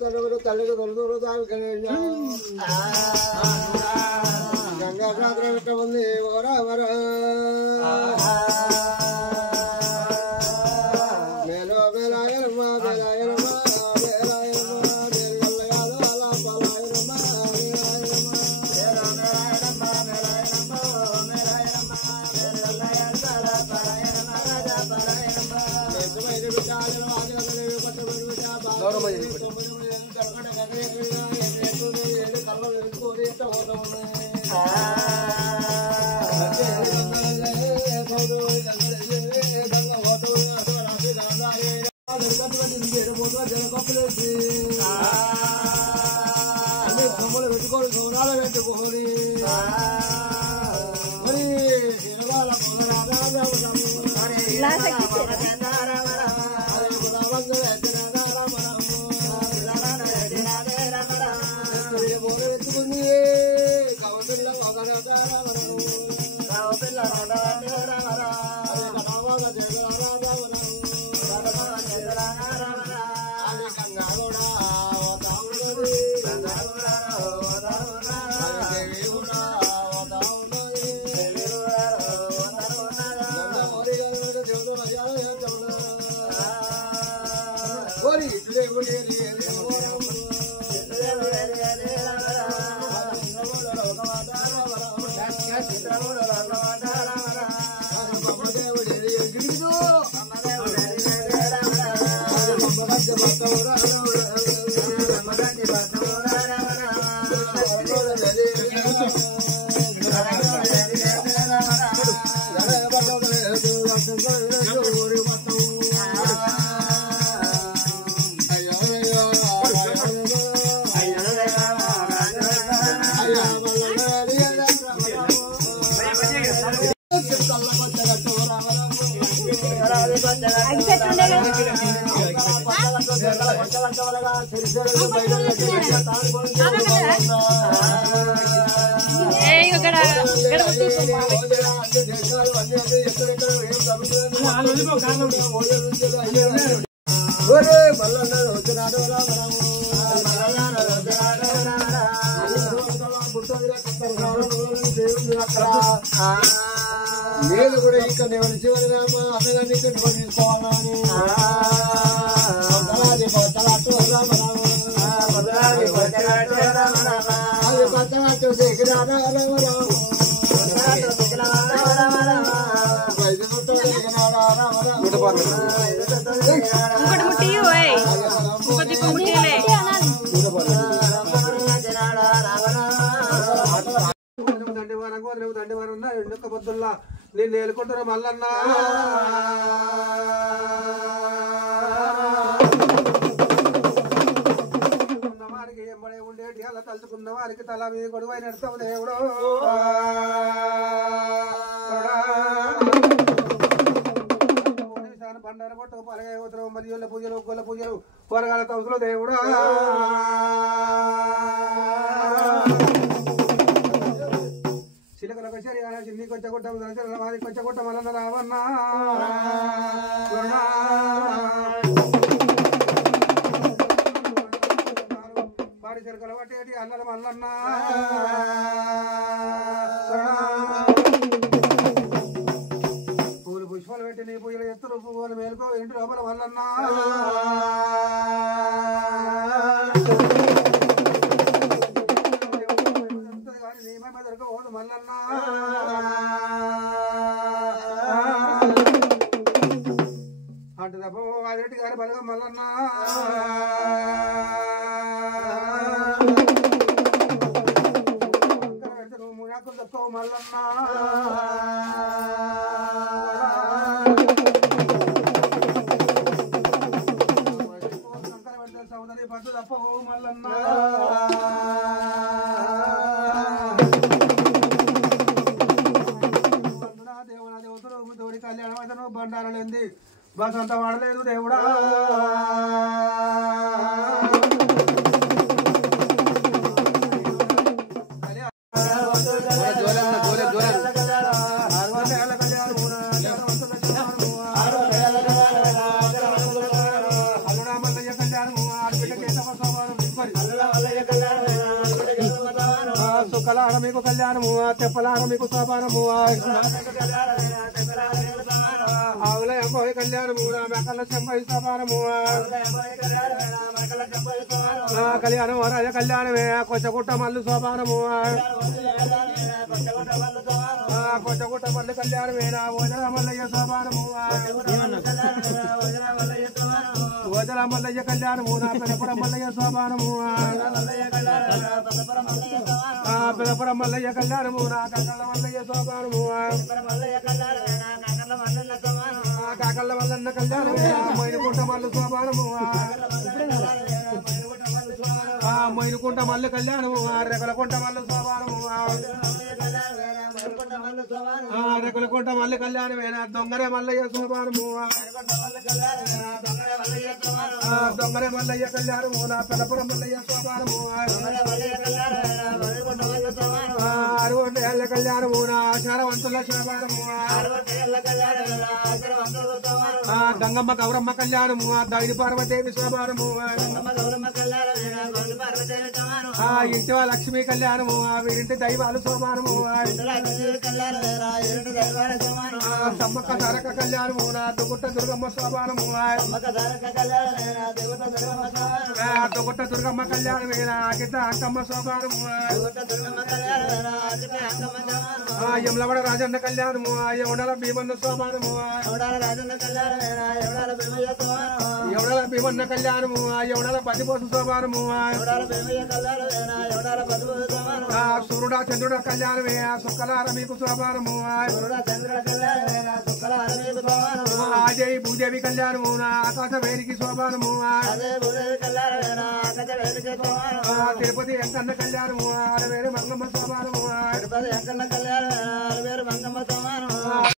తల్లికి తొలదూరు గంగా జాతర పెట్ట ఉంది వర మేలో మేలాయనమా మేలాయనమా పెట్టుకోని సూరాలు పెట్టుకోని నేను కూడా ఇక్కడ నేను చివరినామా అన్నగారిని ఇక్కడ తీసుకోవాలని దండి వారు ఉన్నా ఎండొక్క పొద్దుల్లా నేను నేలుకుంటున్నా మల్లన్నా వారికి ఎంబడే ఉండేటి అలా తలుచుకున్న వారికి తల మీద గొడవ నడతావు దేవుడు బండార కొట్టు పలగా ఉత్తరం మరియు పూజలు గొల్ల పూజలు కూరగాయల తవసులు దేవుడా చిలకల కచేరి చిన్ని కొచ్చగొట్టం మాది కొచ్చగొట్టం అన్న రావన్న పాడి చిలకల పట్టేటి అన్నల మల్లన్న పూలు పుష్పాలు పెట్టి నీ పూజలు ఎత్తరు పువ్వులు మేలుకో ఇంటి లోపల మల్లన్న మల్లన్న అటు తప్ప అదేటి గారి బలగం మల్లన్న నువ్వు మునాకులు తక్కువ మల్లన్న సౌదరి పట్టు తప్ప మల్లన్న కళ్యాణం బండారలేంది బస్ అంతా వాడలేదు దేవుడా కళ్యాణం ఆడబిడ్డ మీకు కళ్యాణము తెప్పలార మీకు సోపానము ఆవుల అమ్మాయి కళ్యాణము మెకల చెంబై సోపానము కళ్యాణం రాజ కళ్యాణమే కొచ్చగుట్ట మల్లు సోపానము కొచ్చగుట్ట మల్లు కళ్యాణమేనా ఓజల మల్లయ్య సోపానము ఓజల మల్లయ్య కళ్యాణము నా పెదపురం మల్లయ్య సోపానము పెదపురం మల్లయ్య కళ్యాణము నా కకళ్ళ మల్లయ్య సోపానము కాకళ్ళ మల్లన్న కళ్యాణమే మైనుకుంట మల్లు సోపానము మైనుకుంట మల్లు కళ్యాణము రెగలకుంట మల్లు సోపానము రెగలకుంట మల్లు కళ్యాణమేనా దొంగరే మల్లయ్య సోపానము దొంగరే మల్లయ్య కళ్యాణము నా పెదపురం మల్లయ్య సోపానము అరవై కళ్యాణము నా ఆచారవంతుల శోభానము గంగమ్మ గౌరమ్మ కళ్యాణము దైడి పార్వదేవి శోభానము ఇంటి లక్ష్మీ కళ్యాణము వీరింటి దైవాలు శోభానము సమ్మక్క తారక కళ్యాణము నా దుగుట్ట దుర్గమ్మ శోభానము దుగుట్ట దుర్గమ్మ కళ్యాణమే నా గిట్ట అంకమ్మ శోభానము యమలవాడ రాజన్న కళ్యాణము యముడాల భీమన్న శోభానము యముడాల భీమన్న కళ్యాణము యముడాల బతిపోసు శోభానము సూర్యుడా చంద్రుడ కళ్యాణమే సుక్కలార మీకు శోభానము అజయ్ భూదేవి కళ్యాణము నా ఆకాశ వేరికి శోభానము తిరుపతి వెంకన్న కళ్యాణము అరవేరు మంగమ్మ శోభానము